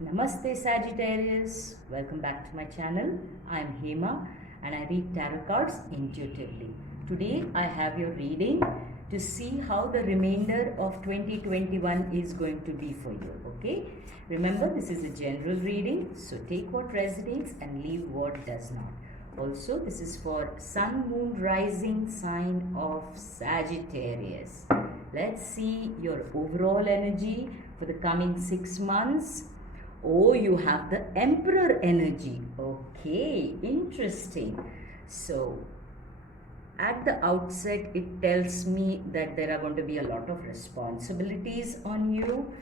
Namaste Sagittarius, welcome back to my channel. I am Hema and I read tarot cards intuitively. Today I have your reading to see how the remainder of 2021 is going to be for you. Okay, remember this is a general reading, so take what resonates and leave what does not. Also, this is for Sun, Moon, Rising sign of Sagittarius. Let's see your overall energy for the coming 6 months. Oh, you have the Emperor energy. Okay, interesting. So, at the outset, it tells me that there are going to be a lot of responsibilities on you,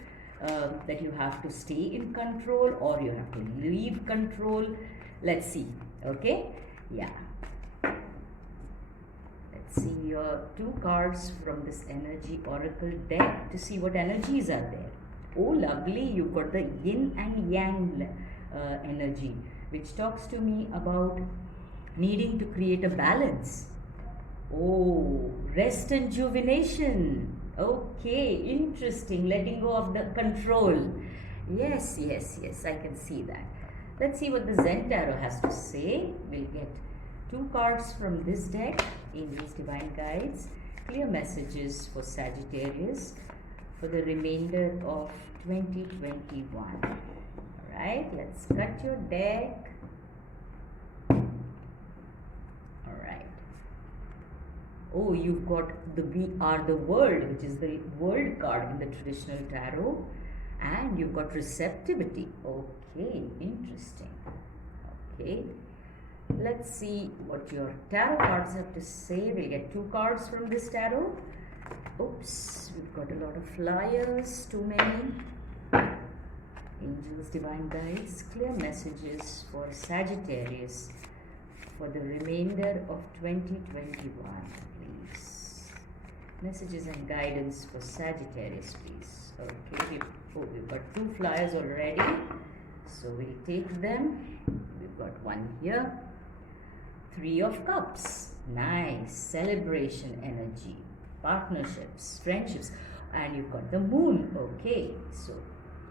that you have to stay in control or you have to leave control. Let's see. Okay, yeah. Let's see your 2 cards from this energy oracle deck to see what energies are there. Oh, lovely, you've got the yin and yang energy, which talks to me about needing to create a balance. Oh, rest and rejuvenation. Okay, interesting. Letting go of the control. Yes, I can see that. Let's see what the Zen Tarot has to say. We'll get 2 cards from this deck, Angels Divine Guides, clear messages for Sagittarius for the remainder of 2021. Alright, let's cut your deck. Alright. Oh, you've got the We Are the World, which is the World card in the traditional tarot. And you've got receptivity. Okay, interesting. Okay. Let's see what your tarot cards have to say. We'll get 2 cards from this tarot. Oops, we've got a lot of flyers, too many. Angels, Divine Guides, clear messages for Sagittarius for the remainder of 2021, please. Messages and guidance for Sagittarius, please. Okay, we've got 2 flyers already, so we'll take them. We've got 1 here. 3 of Cups, nice, celebration energy, partnerships, friendships, and you've got the Moon. Okay, so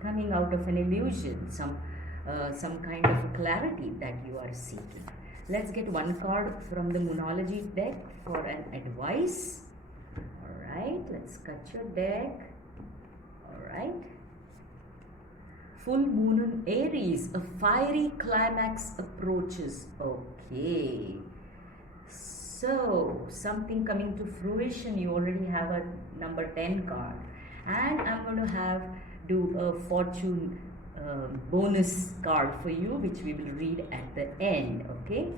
coming out of an illusion, some kind of a clarity that you are seeking. Let's get 1 card from the Moonology deck for an advice. All right, let's cut your deck. All right. Full moon in Aries, a fiery climax approaches. Okay. So, something coming to fruition. You already have a number 10 card. And I'm going to do a fortune bonus card for you, which we will read at the end. Okay.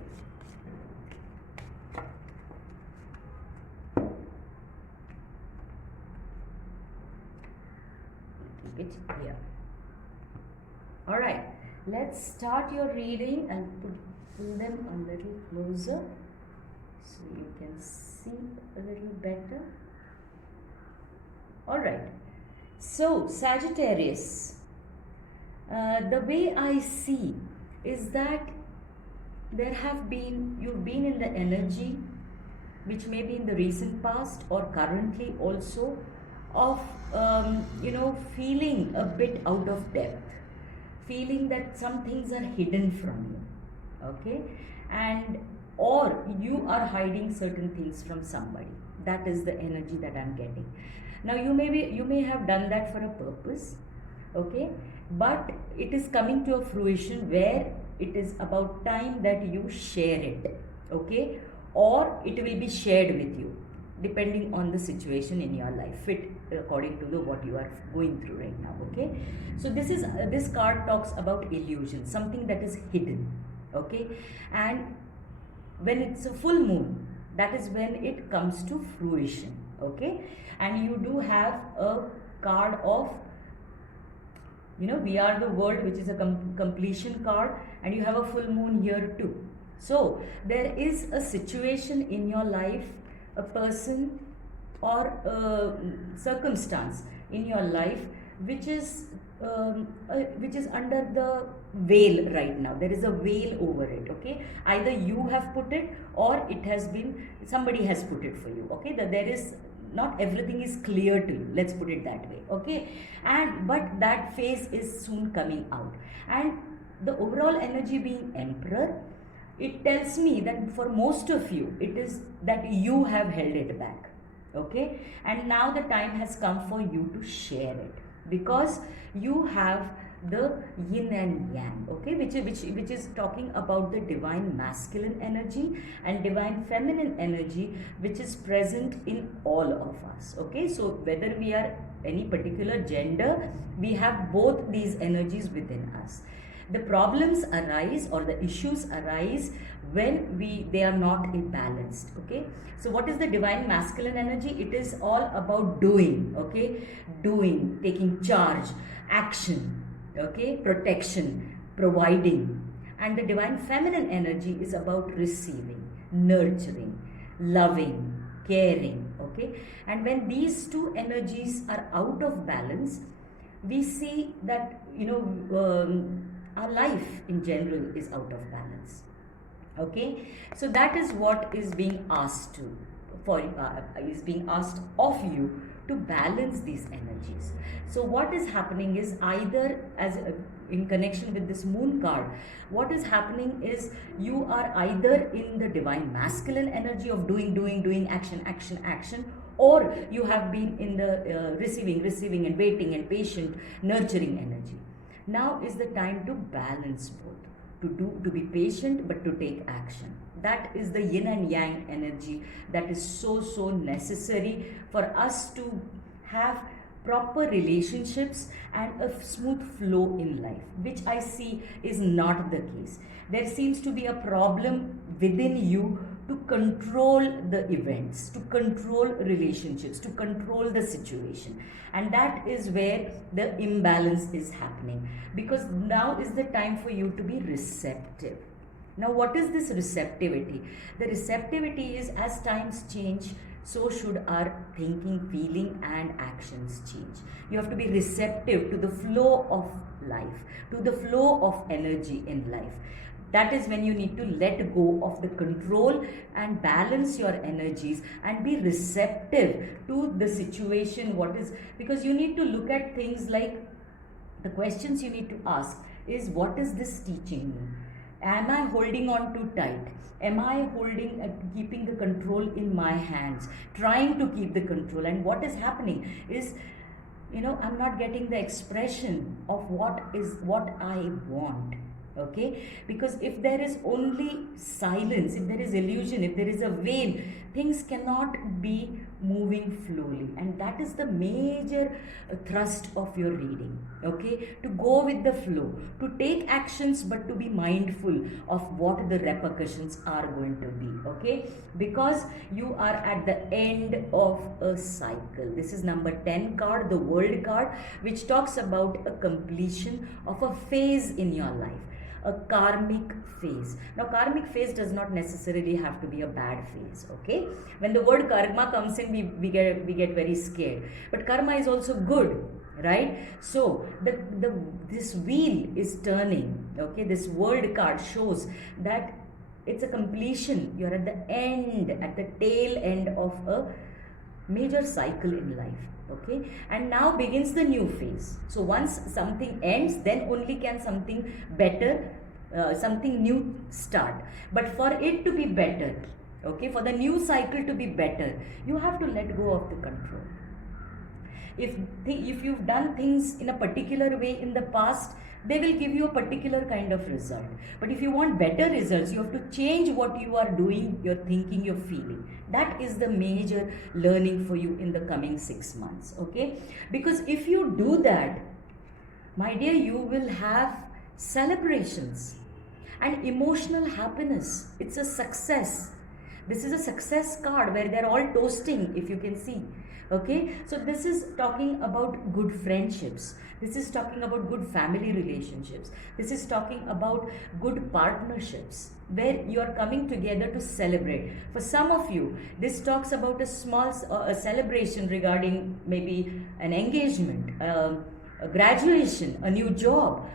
Keep it here. Alright, let's start your reading and pull them a little closer so you can see a little better. Alright, so Sagittarius, the way I see is that you've been in the energy, which may be in the recent past or currently also, of feeling a bit out of depth, feeling that some things are hidden from you, okay, and or you are hiding certain things from somebody. That is the energy that I'm getting. Now you may have done that for a purpose, okay, but it is coming to a fruition where it is about time that you share it, okay, or it will be shared with you depending on the situation in your life, fit according to what you are going through right now. Okay, so this card talks about illusion, something that is hidden, okay, and when it's a full moon, that is when it comes to fruition, okay, and you do have a card of We Are the World, which is a completion card, and you have a full moon here too. So there is a situation in your life, a person or a circumstance in your life which is under the veil right now. There is a veil over it, okay, either you have put it or somebody has put it for you, okay. There is not everything is clear to you, let's put it that way, okay? And but that phase is soon coming out. And the overall energy being Emperor, it tells me that for most of you, it is that you have held it back, okay? And now the time has come for you to share it, because you have the yin and yang, okay, which is talking about the divine masculine energy and divine feminine energy, which is present in all of us, okay? So whether we are any particular gender, we have both these energies within us. The problems arise, or the issues arise, when they are not imbalanced, okay? So what is the divine masculine energy? It is all about doing, okay? Doing, taking charge, action, okay? Protection, providing. And the divine feminine energy is about receiving, nurturing, loving, caring, okay? And when these two energies are out of balance, we see that, our life in general is out of balance, okay? So that is what is being asked is being asked of you, to balance these energies. So what is happening is, either in connection with this moon card, what is happening is you are either in the divine masculine energy of doing, action, or you have been in the receiving and waiting and patient, nurturing energy. Now is the time to balance both, to be patient but to take action. That is the yin and yang energy that is so necessary for us to have proper relationships and a smooth flow in life, which I see is not the case. There seems to be a problem within you to control the events, to control relationships, to control the situation. And that is where the imbalance is happening, because now is the time for you to be receptive. Now, what is this receptivity? The receptivity is, as times change, so should our thinking, feeling and actions change. You have to be receptive to the flow of life, to the flow of energy in life. That is when you need to let go of the control and balance your energies and be receptive to the situation. Because you need to look at things like, the questions you need to ask is, what is this teaching me? Am I holding on too tight? Am I keeping the control in my hands, trying to keep the control? And what is happening is, I'm not getting the expression of what I want. Okay, because if there is only silence, if there is illusion, if there is a veil, things cannot be moving slowly. And that is the major thrust of your reading. Okay, to go with the flow, to take actions, but to be mindful of what the repercussions are going to be. Okay, because you are at the end of a cycle. This is number 10 card, the world card, which talks about a completion of a phase in your life. A karmic phase. Now, karmic phase does not necessarily have to be a bad phase, okay? When the word karma comes in, we get very scared. But karma is also good, right? So, this wheel is turning, okay? This world card shows that it's a completion. You're at the end, at the tail end of a major cycle in life. Okay, and now begins the new phase. So once something ends, then only can something better, something new start. But for it to be better, okay, for the new cycle to be better, you have to let go of the control. If you've done things in a particular way in the past, they will give you a particular kind of result. But if you want better results, you have to change what you are doing, your thinking, your feeling. That is the major learning for you in the coming 6 months, okay? Because if you do that, my dear, you will have celebrations and emotional happiness. It's a success. This is a success card where they're all toasting, if you can see. Okay, so this is talking about good friendships. This is talking about good family relationships. This is talking about good partnerships where you are coming together to celebrate. For some of you, this talks about a small a celebration regarding maybe an engagement, a graduation, a new job.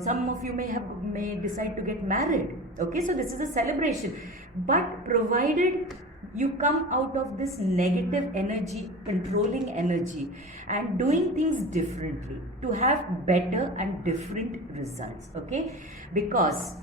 Some of you may decide to get married. Okay, so this is a celebration, but provided you come out of this negative energy, controlling energy, and doing things differently to have better and different results. Okay, because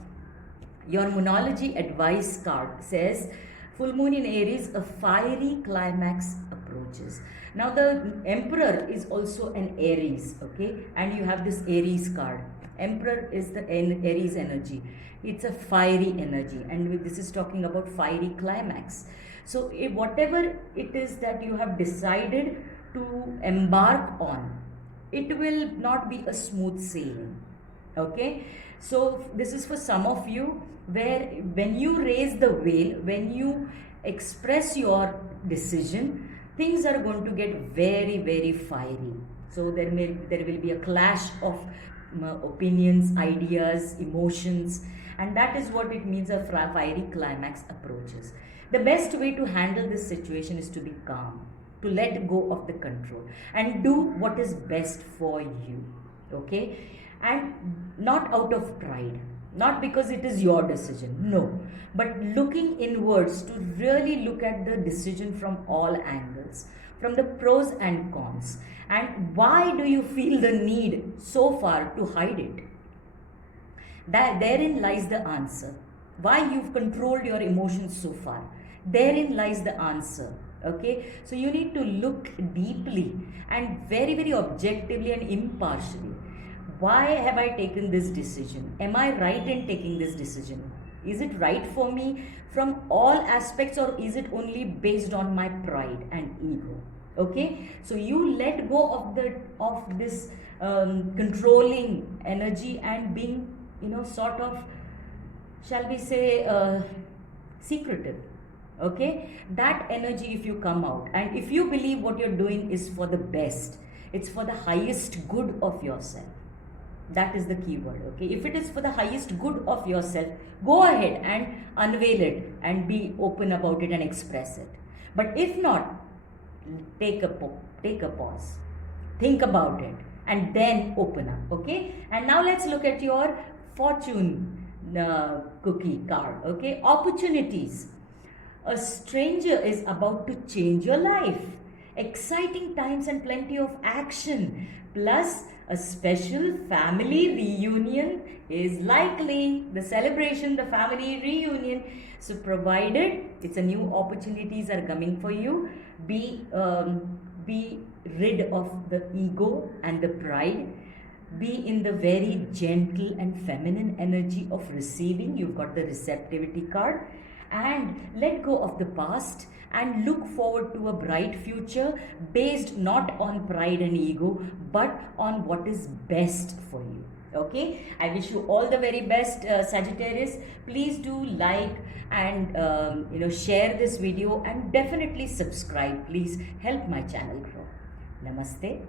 your Moonology advice card says full moon in Aries, a fiery climax approaches. Now the Emperor is also an Aries, okay, and you have this Aries card. Emperor is the Aries energy. It's a fiery energy, and this is talking about fiery climax. So if whatever it is that you have decided to embark on, it will not be a smooth sailing. Okay, so this is for some of you, where when you raise the veil, when you express your decision, things are going to get very, very fiery. So there will be a clash of opinions, ideas, emotions, and that is what it means a fiery climax approaches. The best way to handle this situation is to be calm, to let go of the control and do what is best for you. Okay, and not out of pride, not because it is your decision, no, but looking inwards to really look at the decision from all angles, from the pros and cons, and why do you feel the need so far to hide it. That therein lies the answer. Why you've controlled your emotions so far, therein lies the answer. Okay, so you need to look deeply and very, very objectively and impartially. Why have I taken this decision? Am I right in taking this decision? Is it right for me from all aspects, or is it only based on my pride and ego? Okay, so you let go of this controlling energy and being, sort of, shall we say, secretive. Okay, that energy, if you come out and if you believe what you're doing is for the best, it's for the highest good of yourself. That is the key word. Okay, if it is for the highest good of yourself, go ahead and unveil it and be open about it and express it. But if not, take a pause, think about it, and then open up. Okay, and now let's look at your fortune cookie card. Okay, opportunities. A stranger is about to change your life. Exciting times and plenty of action. Plus, a special family reunion is likely. The celebration, the family reunion. So provided it's a new opportunities are coming for you, be rid of the ego and the pride. Be in the very gentle and feminine energy of receiving. You've got the receptivity card. And let go of the past and look forward to a bright future based not on pride and ego, but on what is best for you. Okay, I wish you all the very best, Sagittarius. Please do like and share this video, and definitely subscribe. Please help my channel grow. Namaste.